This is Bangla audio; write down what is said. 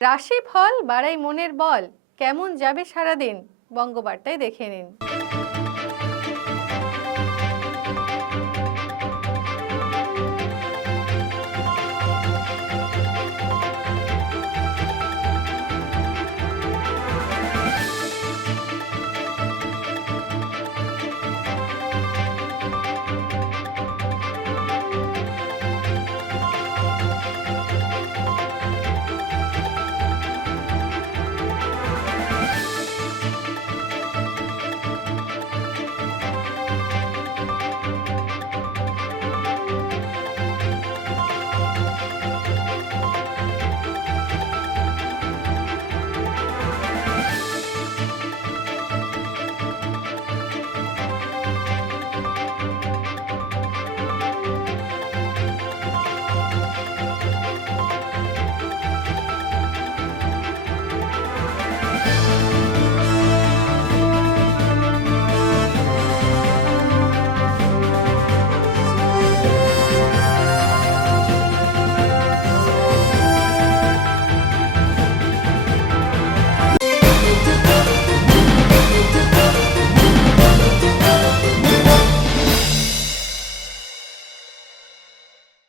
রাশি ফল বাড়াই মনের বল কেমন যাবে সারাদিন? বঙ্গবার্তায় দেখে নিন।